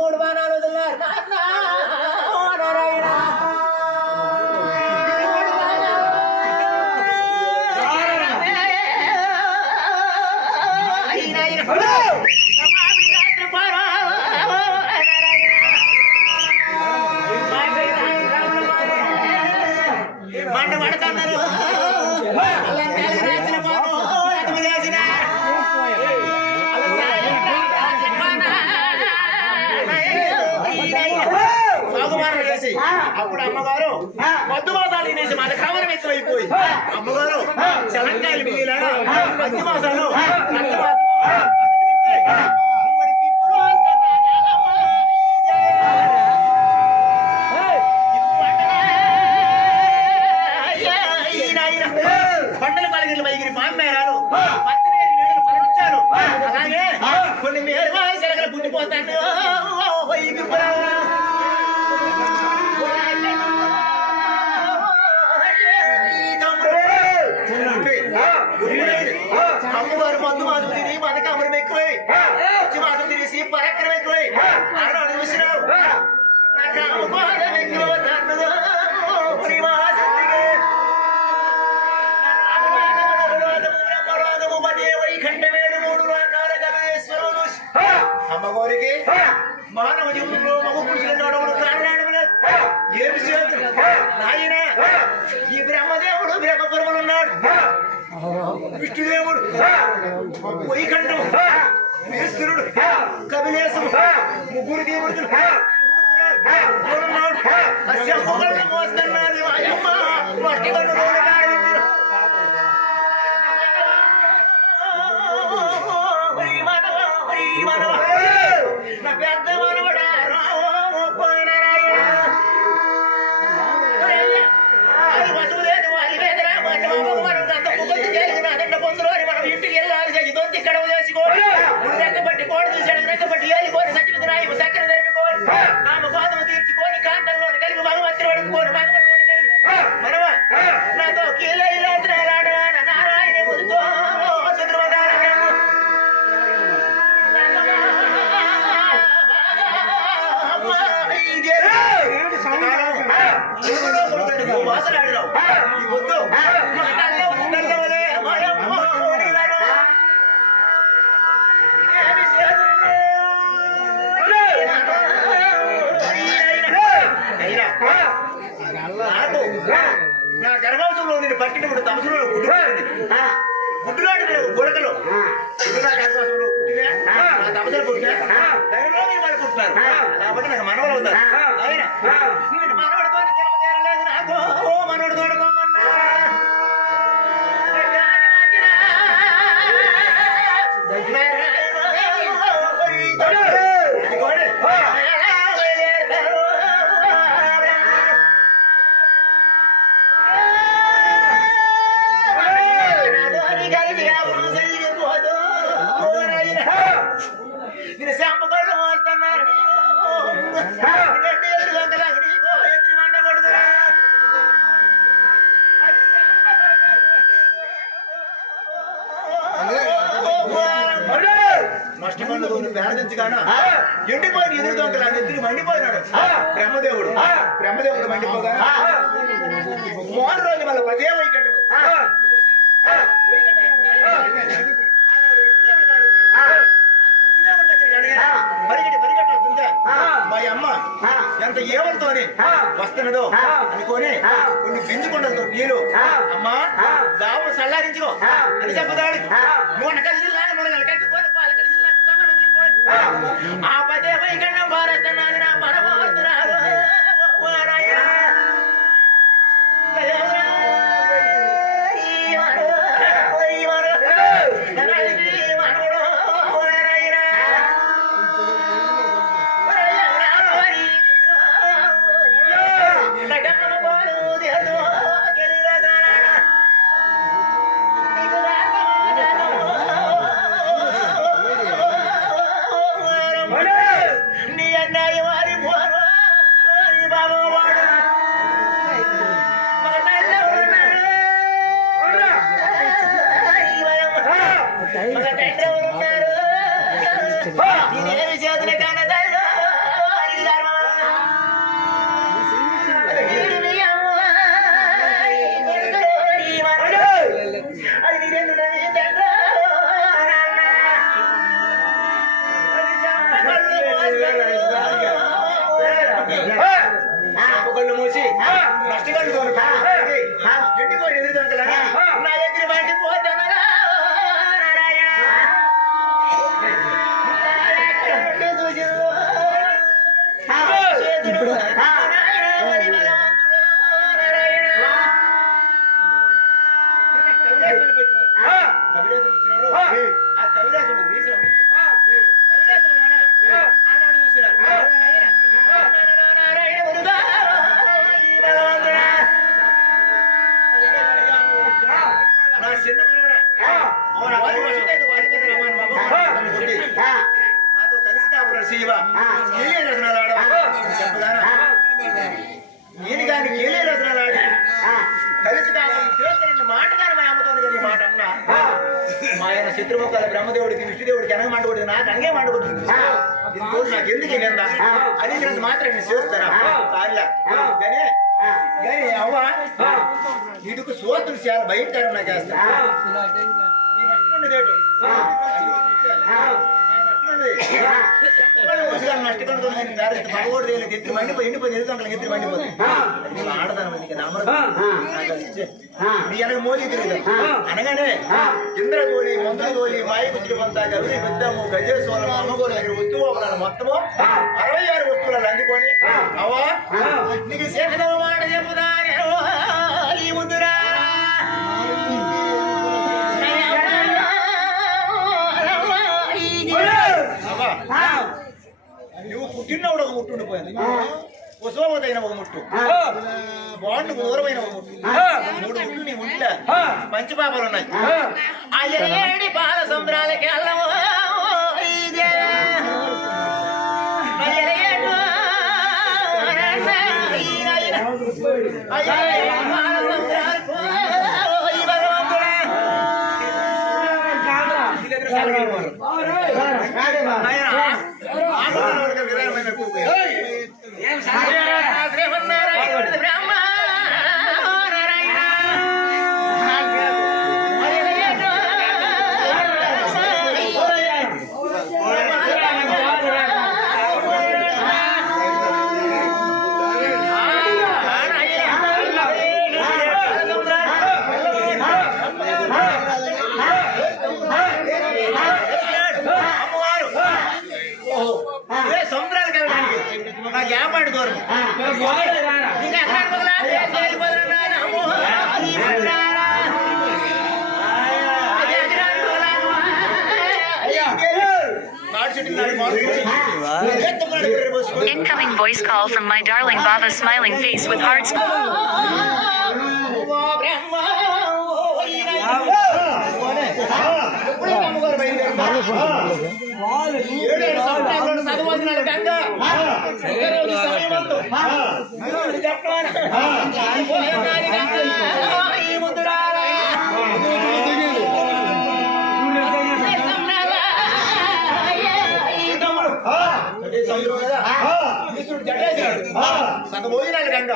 మూడు బాణాలు వదిలినారు నారాయణ మండ పడుతున్నారు అప్పుడు అమ్మగారు మద్దు మాసాలు తినేసి మన కామరం ఎక్కువైపోయి అమ్మగారు చలంకాయలు మిగిలిన మద్దు మాసాలు పంటల పలగిరి పైగిరి పాంబేరాలు పచ్చనేరి నీడలు పలవచ్చారు అలాగే కొన్ని మేరు శరగలు పుట్టిపోతాడు అమ్మవారు మందు మాసం తిని మనకామరం ఎక్కువై వచ్చి మాసం తినేసి పరక్రమం ఎక్కువై ఆడవాడు చూసినావు నాకు అమ్మవారం ఎక్కువ అమ్మవారికి మానవ జీవితంలో మగ పురుషులు నడవడం కారణాడు ఏమి చేయదు నాయన ఈ బ్రహ్మదేవుడు బ్రహ్మపురములు ఉన్నాడు విష్ణుదేవుడు వైకంఠం ఈశ్వరుడు కపిలేశం ముగ్గురు దేవుడు మోస్తున్నాడు నా పెద్ద మనవడా వసులేదు వారి వేదరా మనం పొందులో మనం ఇంటికి వెళ్ళాలి చేసి దొంతి కడవ చేసుకోవాలి రెక్కబట్టి కోడి చూసాడు రెక్కబట్టి ఏలిపోని సచ్చిపోయి రాయి సక్కర తెరుపుకోవాలి ఆమె గోధుమ తీర్చుకొని కాంతంలోని కలిపి భగవంతుని అడుక్కోని భగవంతుని కలిపి మనవా నాతో కీలే రాడవా నారాయణ ముందుతో వాసనాడు ఈ వద్దు నా గర్భాంశంలో నేను పట్టినప్పుడు తమసులో గుడ్డులాంటి గుడకలు గుడ్డు నా గర్భాంశంలో పుట్టినా నా తమసులు పుట్టినా దైవంలో మీరు మరి పుట్టినారు కాబట్టి నాకు మనవలు అవుతారు ఆయన మనవడితో జన్మదేరలేదు నాకు మనవడు తోడుకోమన్నా మీరు శాంపగళ్ళు వస్తున్నారు ఎత్తి మండ కొడుతురా మష్టి పండుగ ప్రార్థించగానా ఎండిపోయిన ఎదురు దొంగలు అది ఎత్తుని మండిపోయినాడు బ్రహ్మదేవుడు బ్రహ్మదేవుడు మండిపోగా మోహన్ రోజు మళ్ళీ పదే వైకంఠం మా అమ్మ ఎంత ఏమంతోని వస్తున్నదో అనుకోని కొన్ని పెంచుకుండదు నీళ్ళు అమ్మా దాము సల్లారించుకో అని చెప్పుతాడు నూనె కలిసి ఆ పదే వైకంఠం భారతనాది నా పరమాత్మరాలు ఒక తండ్రి ఎవరున్నారు? నేనేమి చేతుల కన్నదల్లో అని ధర్మం. అది నీ అమ్మ, ఈ కొడుకులో నీ మనవడు. అది నీరెందుకు నీ తండ్రో నాన్న. అది చంపకళ్ళు కళ్ళు మూసి నష్టకళ్ళు ఎండిపోయి ఎదురు దొంగలా నా ఎదురు బయటికి పోతానరా కవిదాసం వచ్చినాడు. ఆ కవిదాసం ఆనాడు చూసినారు నా చిన్న మనవడా నాతో కలిసి కాపురా శివ కీలే రచనలు చెప్పదానా నేను కానీ కీలే రచనలు ఆడి కలిసి కాపురం చేస్తానని మాటగానే మా అమ్మతో ఈ మాట అన్నా మా ఆయన శత్రుముఖాల బ్రహ్మదేవుడికి విష్ణుదేవుడికి అనగ మండకూడదు నాకు అనగే మండకూడదు దీనికోసం నాకు ఎందుకు నిందా అది మాత్రం నేను చేస్తానా కాళ్ళ కానీ అవ్వ ఇదికు సోతులు చాలా భయంకరం నాకు వేస్తా భగవడు ఎత్తి మండిపోయి ఎండిపోయి ఎదుగుతాం ఎత్తి మండిపోతుంది ఆడదాను మీ వెనక మోదీ తిరిగి అనగానే ఇంద్రజోలి మందులజోలి మాయకుతులు కొంత గౌరీ పెద్దాము గజేశ్వరం అమ్మగోరు దగ్గర వస్తువు మొత్తము 66 వస్తువులు అందుకొని అవా నీకు శేఖర మాట చెప్పుదా ముందురా నువ్వు పుట్టినప్పుడు ఒక ముట్టు ఉండిపోయింది ఉత్సవమైన ఒక ముట్టు బాండు దూరమైన ఒక ముట్టు 3 ముట్లు నీ ముట్ల మంచి పాపాలు ఉన్నాయి ఆ 7 పాల సంబరాలకి అల్లము నాకు ఏపాడు దూరం Incoming voice call from my darling Baba smiling face with hearts. భోజనాలు గంగ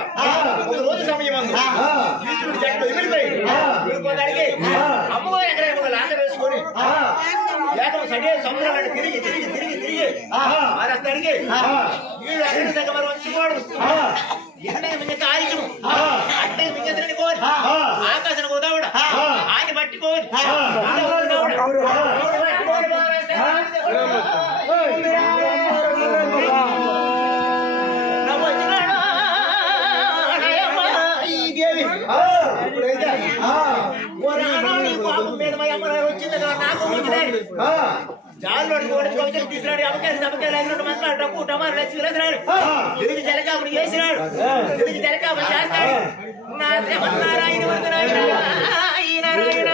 ఒక రోజు సమయం ఈశ్వరుడు జట్టు వెళ్ళిపోయి అమ్మగారు ఎక్కడ లాంగ వేసుకొని లేక సడే సముద్రాలు తిరిగి తిరిగి తిరిగి తిరిగి ఆరేస్తాడికి వీళ్ళు అక్కడ దగ్గర మరి వచ్చుకోడు ఎన్నయ్య మింగ తారికము అట్టయ్య మింగ తిరిగిపోని ఆకాశం గోదావుడ ఆయన పట్టుకోని వచ్చింది నాకు జాలు తీసుకురాడు అమ్మకాయలు మాట్లాడు డబ్బు టమారు లక్ష్మి రాసినాడు తిరిగి జలకాపుడు చేసినాడు తిరిగి జలకాపుడు చేస్తాడు నారాయణ నారాయణ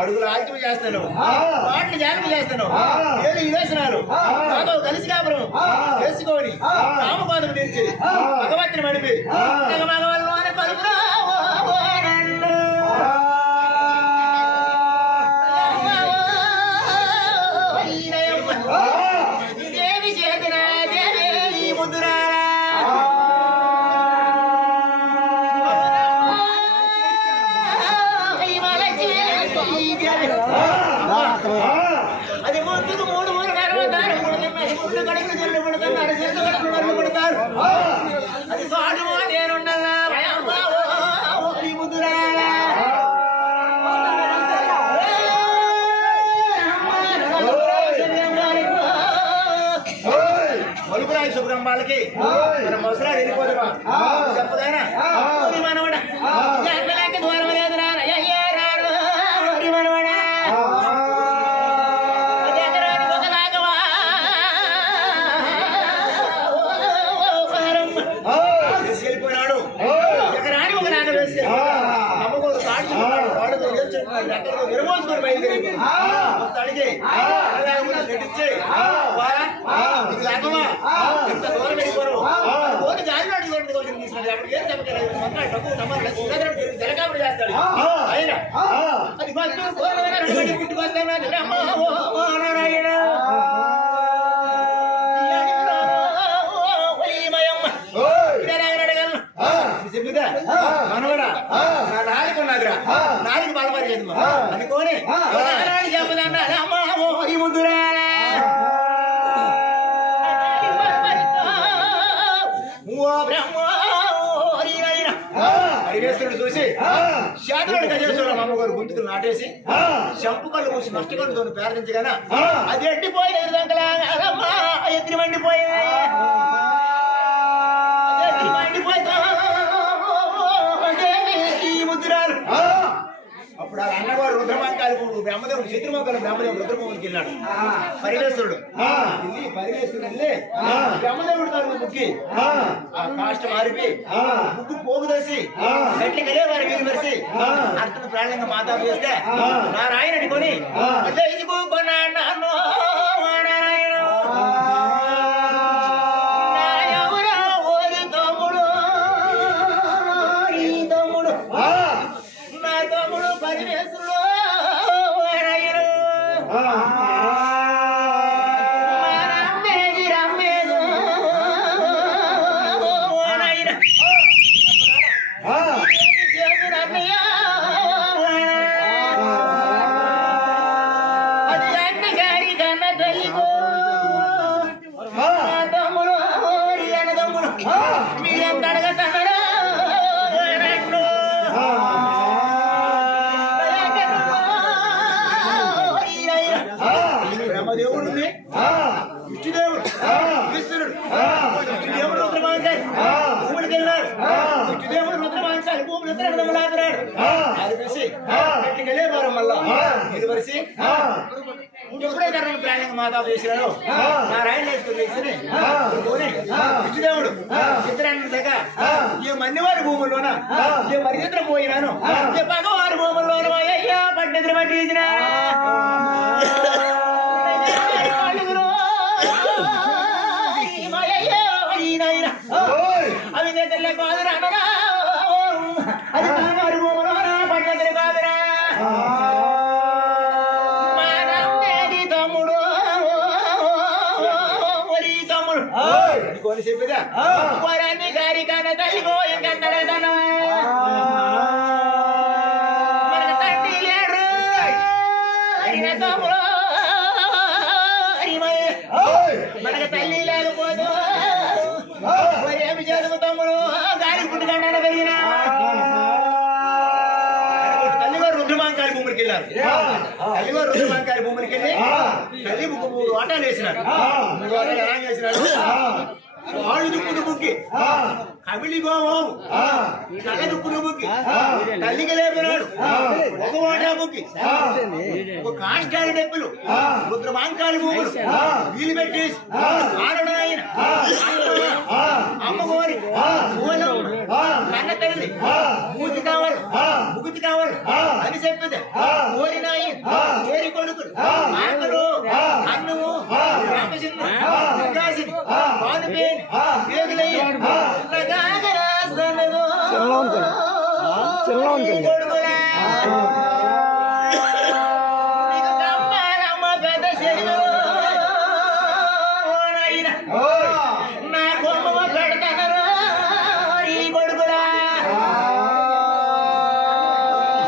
అడుగులు ఆక్టివ్ చేస్తాను, పాటలు జాగ్రత్త చేస్తాను, ఏడు వివేచనాలు నాతో కలిసి కాపురం చేసుకొని రామపాదం తెరిచి భగవతిని మడిపి మగవాళ్ళలోనే పలుకురా దేవి చేతిన దేవి ముద్దురా అది ముందుకు మూడు మూడు నడవతారు, మూడు కడుగులు చెల్లు పడతారు, చెల్లు కడుగులు నడులు పడతారు. అది సాటు నేనుండగా ముద్దురా మలుపురాయి శుభ్రంబాలకి మన మొసరా వెళ్ళిపోదురా చెప్పదైనా మనవడ దూరం లేదురా వెళ్ళిపోయినాడు. ఎకరాని ఒక నాన్న వేసి అమ్మగోరు కాడుతున్నాడు, వాడుతో విరమోసుకొని బయలుదేరి అడిగి నటించి ఎంత దూరం వెళ్ళిపోరు కోరి జారినాడు తీసుకున్నాడు. అప్పుడు ఏం చెప్పలేదు, జలకాపుడు చేస్తాడు ఆయన. అది పుట్టుకొస్తాడు మనవడా నా నాలుగు ఉన్నదిరా, నాలుగు బలపరిచేది అనుకోని చెప్పదన్నా అమ్మా ఈ ముద్దురా హరివేశ్వరుడు చూసి శాతనుడు గజేశ్వరుడు అమ్మగారు గుంతుకులు నాటేసి చంపు కళ్ళు మూసి నష్ట కళ్ళుతో ప్రార్థించగానే అది ఎండిపోయిన దంకలాగమ్మా ఎత్తి మండిపోయింది. అప్పుడు ఆ అన్నగారు రుద్రమంకాలు బ్రహ్మదేవుడు శత్రుమంకాలు బ్రహ్మదేవుడు రుద్రమోహన్కి వెళ్ళాడు. పరివేశ్వరుడు పరివేశ్వరుడు బ్రహ్మదేవుడు తను ముక్కి ఆ కాష్ట మారిపి ముక్కు పోగుదోసి గట్టి కలిగే వారి వీలు మరిసి అర్థం ప్రాణంగా మాతాపు చేస్తే నారాయణ పట్టుకొని లేచిపోకున్నాను బ్రహ్మదేవుడు విష్ణుదేవుడు ఈశ్వరుడు విష్ణుదేవుడు రుద్రమాంసాలి భూముడికి వెళ్ళాడు విష్ణుదేవుడు రుద్రమాంసాలి భూములు రుద్రమాడు అది కలిసి వెళ్ళే వారం మళ్ళా ఇది వరిసి ఎప్పుడైతే ప్రాణిక మాతా చేసినాడు నారాయణ వేసుకుని విష్ణుదేవుడు చిత్రాన్ని దగ్గర ఏ మన్నివారి భూముల్లోన ఏ మరిచిత్ర పోయినాను ఏ పగవారి భూముల్లోనూ అయ్యా పట్టిద్ర పట్టించిన అవి తెల్ల కాదురా అది కామారు భూములో పట్టిద్ర కాదురా చెప్పేదా వరాన్ని గారి కన తల్లిగో ఇంకన్నా మనకు తండ్రి లేడు తమ్ముడు మనకు తల్లి లేకపోదు ఏమి చదువు తమ్ముడు గాలి పుట్టుకండా పెరిగిన తల్లిగారు రుద్రమాంకాలి భూములకి వెళ్ళారు తల్లిగారు రుద్రమాంకాలి భూములకి వెళ్ళి తల్లి 3 ఆటాలు వేసినారు 3 ఆటాలు ఎలా వేసినాడు వాడు దుక్కుడు బుక్కి కమిలి గోవాము కళ్ళ దుక్కుడు బుక్కి తల్లికి లేపినాడు ఒక వాటా బుక్కి ఒక కాష్టాల డెప్పులు రుద్రమాంకాలి భూములు వీలు పెట్టేసి ఆరడాయన అమ్మగోరి కన్న తల్లి మూతి కావాలి ముగుతి కావాలి అని చెప్పేది కోరినాయి కోరి కొడుకులు ఆకలు అన్నము రామచంద్ర వికాసిని పాదుపేని వేగులయ్యి నా కొమ్మ పెడతాను ఈ కొడుకులా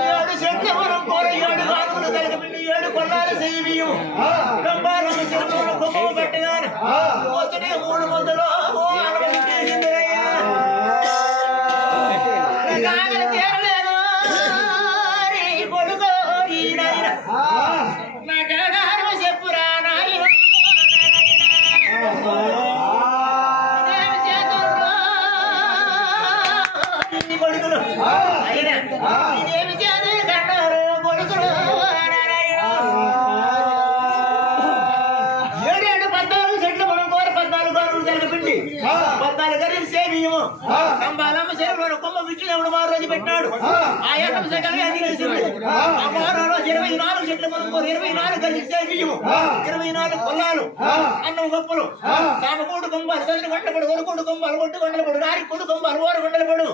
7 చెట్లు కొనుక్కోరు 7 కాకులు కలిపి 7 కొల్లాలు చెయ్యి కంబాలు చెట్లు కొమ్మ పెట్టగాను 3 మందులో చెప్పురా నాయన కొడుకులు అయినా ఇదేమి చేదు కన్నారు కొడుకులు 7 14 చెట్లు మనం కోరి 14 గరువులు కలిపిండి 14 గరువులు సేమియము కంబాలమ్మ సేవలో కొమ్మ విష్ణుదేవుడు మారు రోజు పెట్టినాడు ఆ ఏకం సకలే అది కలిసింది ఆ మారు రోజు 24 చెట్లు మనం కోరి 24 గరువులు సేమియము 24 కొల్లాలు అన్నం గొప్పలు సామకోడు కొంబాలు తల్లి గంటపడు కొడుకోడు కొంబాలు కొట్టు గంటలపడు నారి కొడు కొంబాలు ఓరు గంటలపడు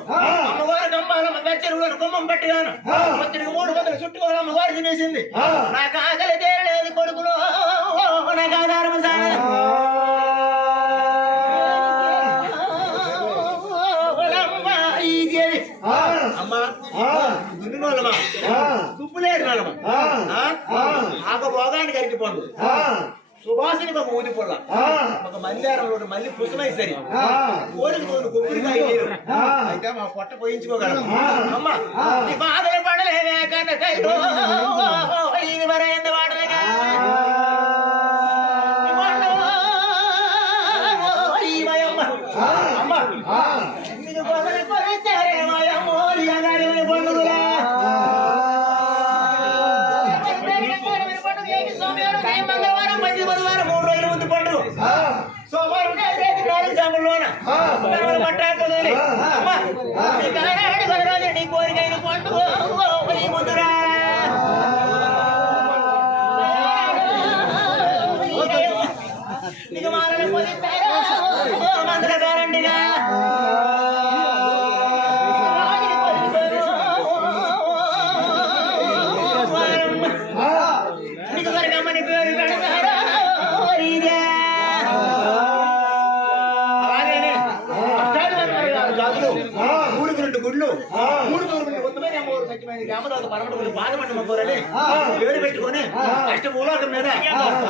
అమ్మవారు కంబాలమ్మ పెచ్చరు కొమ్మం పెట్టగాను 3 వందలు చుట్టుకోవాలి అమ్మవారు తినేసింది నాకు ఆకలి తీరలేదు కొడుకులు నాకు ఆధారం సార్ అమ్మా దున్నునోళ్ళమా తుప్పులేరు నోళ్ళమా ఆక భోగానికి అరిగిపోండు సుభాషినికి ఒక ఊది పొల్ల ఒక మందారంలో మళ్ళీ పుసమై సరి కోరిక కొబ్బరికాయ నీరు అయితే మా పొట్ట పోయించుకోగలం అమ్మ నీ బాధలు పడలేవే కన్నా తైలో ఇది మరైంది వాడలేగా అమ్మ కోరికైన పండుగ ముందురా ఒక పరమటుకులు బాధపడ్డ మొక్కరని వేడి పెట్టుకొని అష్టమూలకం మీద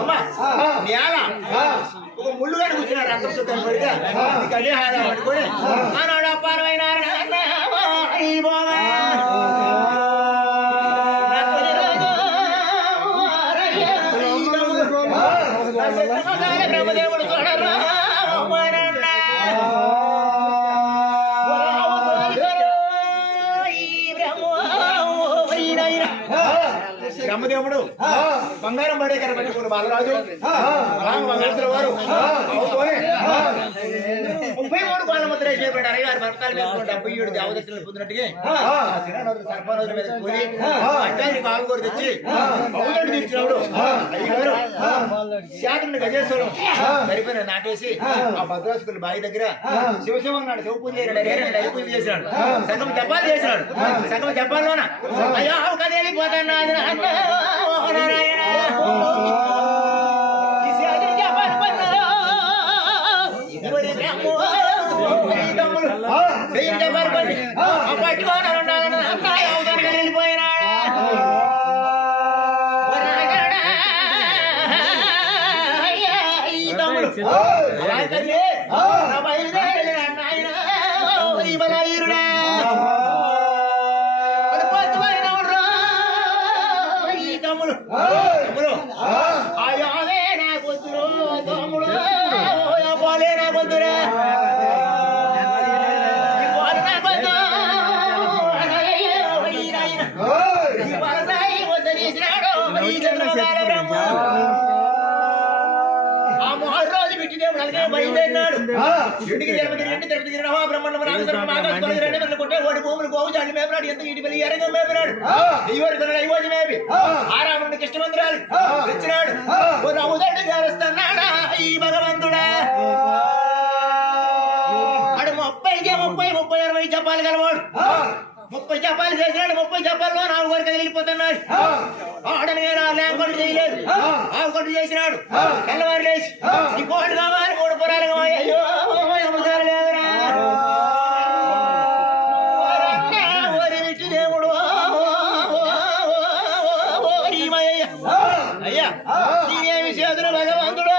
అమ్మ నేల ఒక ముళ్ళుగాని కూర్చున్నారు రక్తం శుద్ధం పడితే కళ్యాణ పట్టుకొని ఆనాడు అపారమైన బ్రహ్మదేవుడు చూడరా బ్రహ్మదేవుడు బంగారం పడే కర పట్టుకుని బాలరాజు బంగారు వారు 33 కాళ్ళ ముద్ర వేసినప్పుడు అరగారు పర్వతాల మీద 77 దేవదర్శనాలు పొందినట్టుగా సర్పనదుల మీద పోయి అట్టాన్ని కాలుగోరు తెచ్చి బౌద్ధుడు తీర్చినప్పుడు శాతను గజేశ్వరం సరిపోయిన నాటేసి ఆ భద్రాసుకుల బావి దగ్గర శివశివం నాడు శివ పూజ చేసినాడు పూజ చేసినాడు సగం జపాలు చేసినాడు సగం జపాల్లోన అయ్యో కదేలిపోతాను వెళ్ళిపోయినా బయలుదేరినాడు ఇంటికి తిరుపతి బ్రహ్మాండం కొట్టే ఓడి భూములు గోవు జాడ్లు మేపినాడు ఎంత ఇటు వెళ్ళి ఎరంగం మేపినాడు అయోజి మేపి ఆరాముడికి కృష్ణమందిరాలు తెచ్చినాడు రాముదండి చేస్తున్నాడా ఈ భగవంతుడా అడు 30 చెప్పాలి గలవాడు 30 జపాలు చేసినాడు 30 జపాల్లో 4 వరకు వెళ్ళిపోతున్నాడు ఆడని లేకొట్టు చేయలేదు ఆవు కొట్టు చేసినాడు తెల్లవారు లేచి ఈ కోటి కావాలి 3 పురాలు కావాలి అయ్యో లేదురా ఓరి విష్ణు దేవుడు అయ్యా నేనేమి చేతులు భగవంతుడు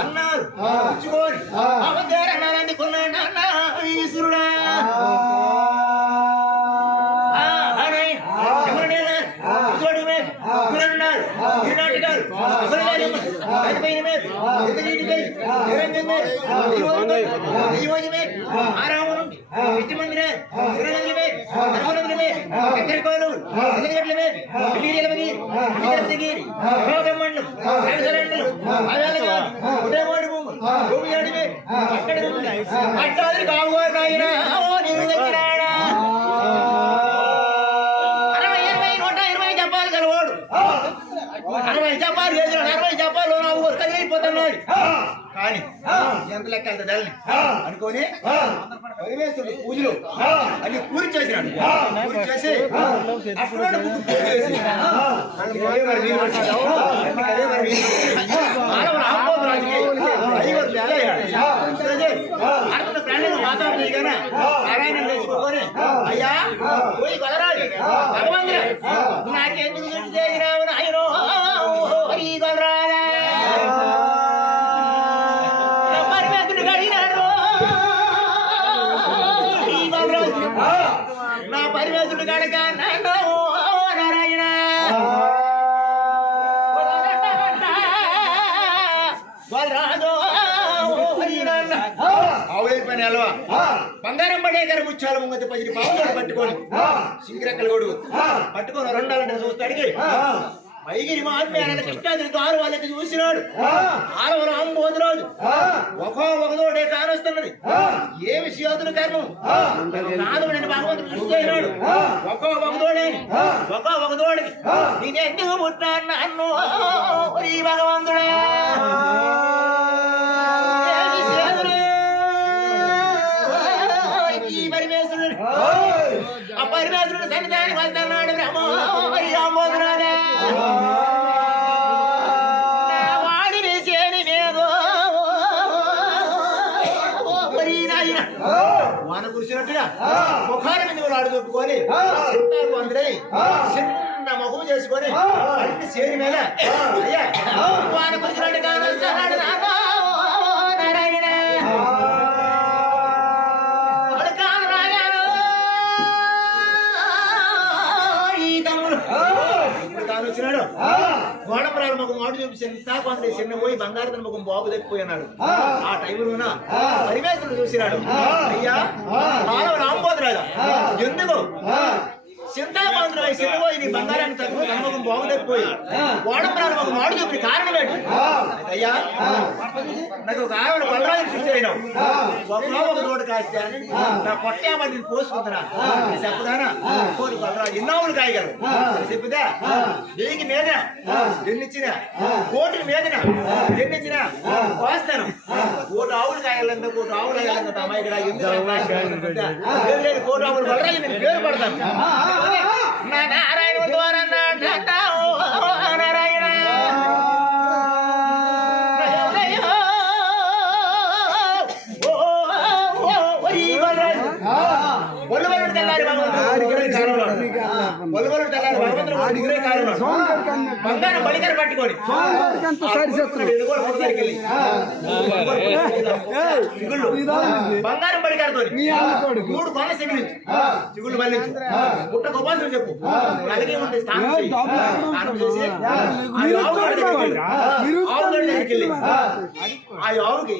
అన్నారు అన్నారందుకున్నాడు అన్న ఈశ్వరుడా ఆరాములు ఇంటి మందిర అట్టాది కావుగా 60 చెప్పాలి కలవాడు 60 చెప్పాలి 60 చెప్పాలి కదిలిపోతున్నాడు కానీ ఎంత లెక్క వెళ్తుందని అనుకోని పరివేశుడు పూజలు అన్ని పూరి చేసినాడు పూరి చేసి నారాయణ వేసుకోని అయ్యా పోయి కొలరాడు భగవంతుడు నాకెందుకు చేసినావు నాయనో ఈ కొలరాడా నా పరివేశుడు కనుక నారాయణ రాజు ఆవులైపోయిన అలవా బంగారం పడే గారు ముచ్చాలు ముంగతి 10 పావులు పట్టుకొని సింగిరెక్కలు కొడు పట్టుకొని 2 చూస్తే అడిగి ఐగిరి మాత్మేన కృష్ణాదిని దారు వాళ్ళకి చూసినాడు ఆరవ రాంబోధరాజు ఒకదోడే కానొస్తున్నది ఏమి శియోతులు కర్మం నాదుడని భగవంతుడు దృష్టి అయినాడు ఒకదోడికి నేనెందుకు పుట్టాను అన్ను ఈ భగవంతుడా ఈ పరమేశ్వరుడు ఆ పరమేశ్వరుడు సన్నిధానికి వస్తున్నాడు రాంబోధరాజా వాడిని చేని మీద వాన కురిసినట్టుగా ముఖాల మీద వాడు దొప్పుకొని అందరై చిన్న ముఖం చేసుకొని అన్ని చేరి మీద అయ్యా వాన కురిసినట్టుగా వస్తున్నాడు నారాయణ వచ్చినాడు గోడమరాలు ముఖం మాడు చూపి చిన్న చిన్న పోయి బంగారు ముఖం బాబు తప్పిపోయినాడు ఆ టైంలోన పరివేశులు చూసినాడు అయ్యా రాంబోధరాజా ఎందుకు చింతాపాంతురాయి చిన్నపోయి నీ బంగారాన్ని తక్కువ నమ్మకం బాగులేకపోయి గోడమరాలు ముఖం మాడు చూపి కారణం ఏంటి అయ్యా నాకు ఒక ఆవిడ బలరాజు సృష్టి అయినావు ఒక తోడు కాస్తే నా పొట్టామని నేను పోసుకుంటున్నా చెప్పుదానా కోరి బలరాజు ఎన్నోవులు కాయగలరు చెప్పుదా వెయ్యికి మీద ఎన్నిచ్చిన కోటి మీదన ఎన్నిచ్చిన కోస్తాను కోటి ఆవులు కాయాలంటే కోటి ఆవులు కాయాలంటే అమ్మాయి ఇక్కడ ఎందుకు కోటి ఆవులు బలరాజు నేను పేరు పడతాను నా నారాయణ ద్వారా నారాయణ ఒలువలు తెల్లారి బంగారం బలికర పట్టుకొని బంగారం బలికరతో 3 కొన సిగుళ్ళు మళ్ళించు పుట్ట గోపాసులు చెప్పు అలాగే ఉంటే స్నానం చేసి ఆ ఆవుకి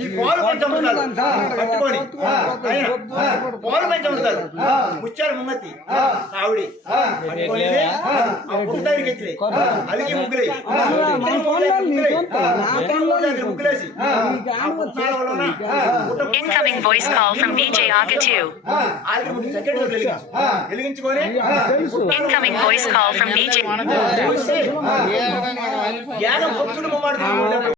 ఈ పాలు కొంచెం పట్టుకొని పాలు కొంచెం ఉంటారు ముచ్చారు ముమ్మతి ఆవిడి దగ్గరికి ఎత్తి అలిగి ముగ్గులే ముగ్గులేసి Incoming voice call from VJ Agatu. వెలిగించుకొని Incoming voice call from VJ. యాగం పక్షుడు